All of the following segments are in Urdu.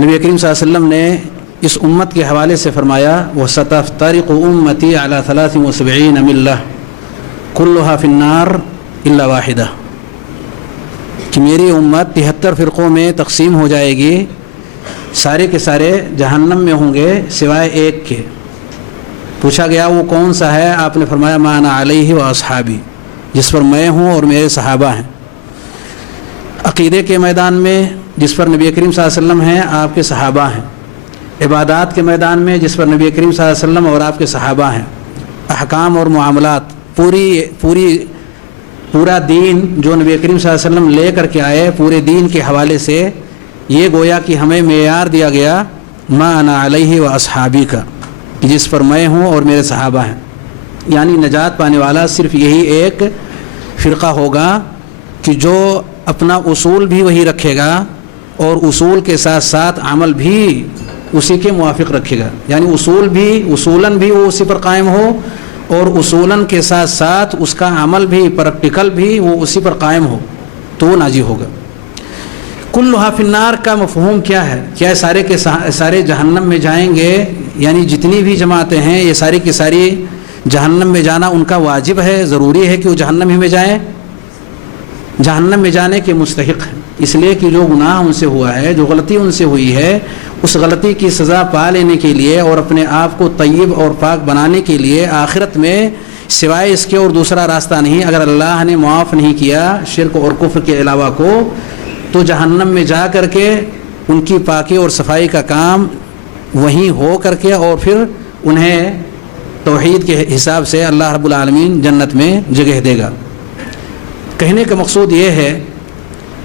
نبی کریم صلی اللہ علیہ وسلم نے اس امت کے حوالے سے فرمایا وَسَتَفْتَرِقُ أُمَّتِي عَلَى 73 مِلَّةٍ كُلُّهَا فِي النَّارِ إِلَّا وَاحِدَةً، کہ میری امت 73 فرقوں میں تقسیم ہو جائے گی، سارے کے سارے جہنم میں ہوں گے سوائے ایک کے۔ پوچھا گیا وہ کون سا ہے؟ آپ نے فرمایا مَا أَنَا عَلَيْهِ وَأَصْحَابِي، جس پر میں ہوں اور میرے صحابہ ہیں۔ عقیدے کے میدان میں جس پر نبی کریم صلی اللہ علیہ وسلم ہیں، آپ کے صحابہ ہیں۔ عبادات کے میدان میں جس پر نبی کریم صلی اللہ علیہ وسلم اور آپ کے صحابہ ہیں۔ احکام اور معاملات، پورا دین جو نبی کریم صلی اللہ علیہ وسلم لے کر کے آئے، پورے دین کے حوالے سے یہ گویا کہ ہمیں معیار دیا گیا ما انا علیہ و اصحابی کا، کہ جس پر میں ہوں اور میرے صحابہ ہیں۔ یعنی نجات پانے والا صرف یہی ایک فرقہ ہوگا کہ جو اپنا اصول بھی وہی رکھے گا اور اصول کے ساتھ ساتھ عمل بھی اسی کے موافق رکھے گا، یعنی اصولاً بھی وہ اسی پر قائم ہو اور اصولاً کے ساتھ ساتھ اس کا عمل بھی، پریکٹیکل بھی وہ اسی پر قائم ہو، تو وہ ناجی ہوگا۔ کلھا فی النار کا مفہوم کیا ہے؟ کیا سارے کے سارے جہنم میں جائیں گے؟ یعنی جتنی بھی جماعتیں ہیں یہ ساری کی ساری جہنم میں جانا ان کا واجب ہے، ضروری ہے کہ وہ جہنم ہی میں جائیں؟ جہنم میں جانے کے مستحق ہیں، اس لیے کہ جو گناہ ان سے ہوا ہے، جو غلطی ان سے ہوئی ہے، اس غلطی کی سزا پا لینے کے لیے اور اپنے آپ کو طیب اور پاک بنانے کے لیے آخرت میں سوائے اس کے اور دوسرا راستہ نہیں۔ اگر اللہ نے معاف نہیں کیا شرک اور کفر کے علاوہ کو، تو جہنم میں جا کر کے ان کی پاکی اور صفائی کا کام وہیں ہو کر کے اور پھر انہیں توحید کے حساب سے اللہ رب العالمین جنت میں جگہ دے گا۔ کہنے کا مقصود یہ ہے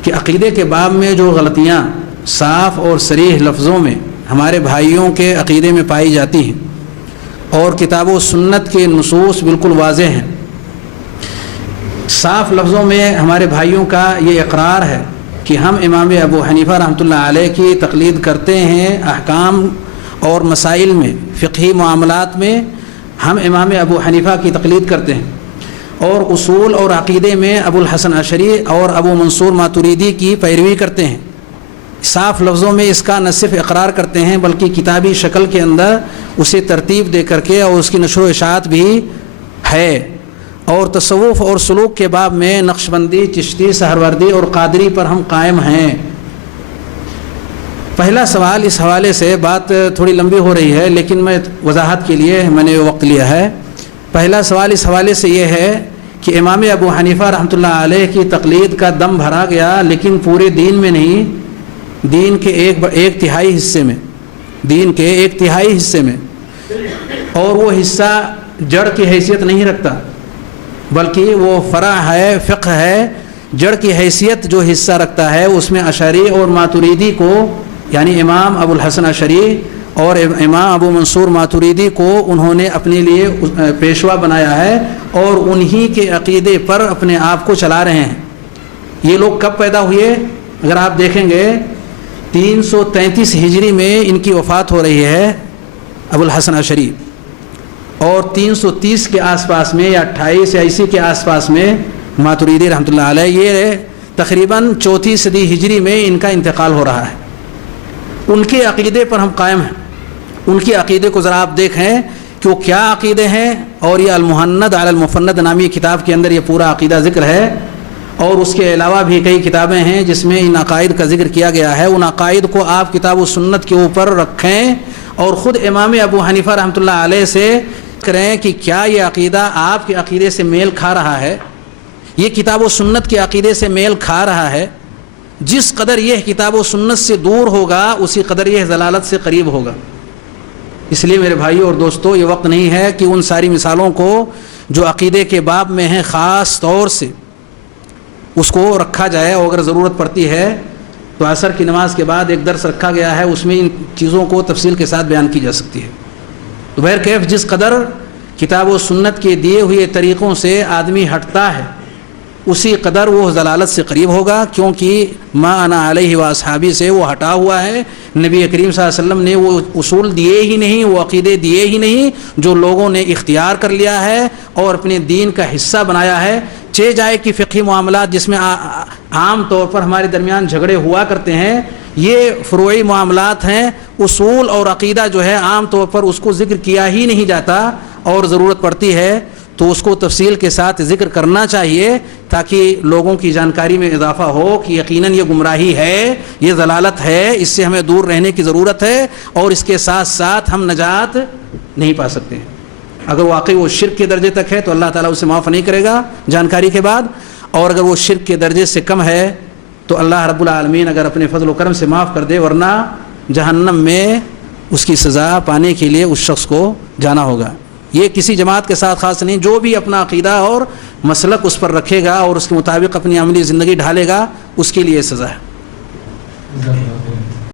کہ عقیدے کے باب میں جو غلطیاں صاف اور صریح لفظوں میں ہمارے بھائیوں کے عقیدے میں پائی جاتی ہیں اور کتاب و سنت کے نصوص بالکل واضح ہیں، صاف لفظوں میں ہمارے بھائیوں کا یہ اقرار ہے کہ ہم امام ابو حنیفہ رحمۃ اللہ علیہ کی تقلید کرتے ہیں، احکام اور مسائل میں، فقہی معاملات میں ہم امام ابو حنیفہ کی تقلید کرتے ہیں، اور اصول اور عقیدے میں ابو الحسن اشعری اور ابو منصور ماتریدی کی پیروی کرتے ہیں۔ صاف لفظوں میں اس کا نہ صرف اقرار کرتے ہیں بلکہ کتابی شکل کے اندر اسے ترتیب دے کر کے اور اس کی نشر و اشاعت بھی ہے۔ اور تصوف اور سلوک کے باب میں نقشبندی، چشتی، سہروردی اور قادری پر ہم قائم ہیں۔ پہلا سوال، اس حوالے سے بات تھوڑی لمبی ہو رہی ہے لیکن میں وضاحت کے لیے میں نے وقت لیا ہے۔ پہلا سوال اس حوالے سے یہ ہے کہ امام ابو حنیفہ رحمۃ اللہ علیہ کی تقلید کا دم بھرا گیا لیکن پورے دین میں نہیں، دین کے ایک تہائی حصے میں، دین کے ایک تہائی حصے میں، اور وہ حصہ جڑ کی حیثیت نہیں رکھتا بلکہ وہ فرع ہے، فقہ ہے۔ جڑ کی حیثیت جو حصہ رکھتا ہے اس میں اشعری اور ماتریدی کو، یعنی امام ابو الحسن اشعری اور امام ابو منصور ماتریدی کو انہوں نے اپنے لیے پیشوا بنایا ہے اور انہی کے عقیدے پر اپنے آپ کو چلا رہے ہیں۔ یہ لوگ کب پیدا ہوئے؟ اگر آپ دیکھیں گے 333 ہجری میں ان کی وفات ہو رہی ہے ابو الحسن اشعری، اور 330 کے آس پاس میں یا 28 یا اسی کے آس پاس میں ماتریدی رحمۃ اللہ علیہ۔ یہ تقریباً 4 صدی ہجری میں ان کا انتقال ہو رہا ہے۔ ان کے عقیدے پر ہم قائم ہیں۔ ان کے عقیدے کو ذرا آپ دیکھیں کہ وہ کیا عقیدے ہیں، اور یہ المحند علی المفند نامی کتاب کے اندر یہ پورا عقیدہ ذکر ہے، اور اس کے علاوہ بھی کئی کتابیں ہیں جس میں ان عقائد کا ذکر کیا گیا ہے۔ ان عقائد کو آپ کتاب و سنت کے اوپر رکھیں اور خود امام ابو حنیفہ رحمۃ اللہ علیہ سے کریں کہ کیا یہ عقیدہ آپ کے عقیدے سے میل کھا رہا ہے، یہ کتاب و سنت کے عقیدے سے میل کھا رہا ہے۔ جس قدر یہ کتاب و سنت سے دور ہوگا اسی قدر یہ ضلالت سے قریب ہوگا۔ اس لیے میرے بھائیوں اور دوستوں، یہ وقت نہیں ہے کہ ان ساری مثالوں کو جو عقیدے کے باب میں ہیں خاص طور سے اس کو رکھا جائے، اور اگر ضرورت پڑتی ہے تو عصر کی نماز کے بعد ایک درس رکھا گیا ہے، اس میں ان چیزوں کو تفصیل کے ساتھ بیان کی جا سکتی ہے۔ تو بہرکیف جس قدر کتاب و سنت کے دیے ہوئے طریقوں سے آدمی ہٹتا ہے اسی قدر وہ ضلالت سے قریب ہوگا، کیونکہ ما انا علیہ و اصحابی سے وہ ہٹا ہوا ہے۔ نبی کریم صلی اللہ علیہ وسلم نے وہ اصول دیے ہی نہیں، وہ عقیدے دیے ہی نہیں جو لوگوں نے اختیار کر لیا ہے اور اپنے دین کا حصہ بنایا ہے۔ چہ جائے کہ فقہی معاملات جس میں عام طور پر ہمارے درمیان جھگڑے ہوا کرتے ہیں، یہ فروعی معاملات ہیں. اصول اور عقیدہ جو ہے عام طور پر اس کو ذکر کیا ہی نہیں جاتا, اور ضرورت پڑتی ہے تو اس کو تفصیل کے ساتھ ذکر کرنا چاہیے تاکہ لوگوں کی جانکاری میں اضافہ ہو کہ یقیناً یہ گمراہی ہے, یہ ضلالت ہے, اس سے ہمیں دور رہنے کی ضرورت ہے, اور اس کے ساتھ ساتھ ہم نجات نہیں پا سکتے. اگر واقعی وہ شرک کے درجے تک ہے تو اللہ تعالیٰ اسے معاف نہیں کرے گا جانکاری کے بعد, اور اگر وہ شرک کے درجے سے کم ہے تو اللہ رب العالمین اگر اپنے فضل و کرم سے معاف کر دے, ورنہ جہنم میں اس کی سزا پانے کے لیے اس شخص کو جانا ہوگا. یہ کسی جماعت کے ساتھ خاص نہیں, جو بھی اپنا عقیدہ اور مسلک اس پر رکھے گا اور اس کے مطابق اپنی عملی زندگی ڈھالے گا اس کے لیے سزا ہے.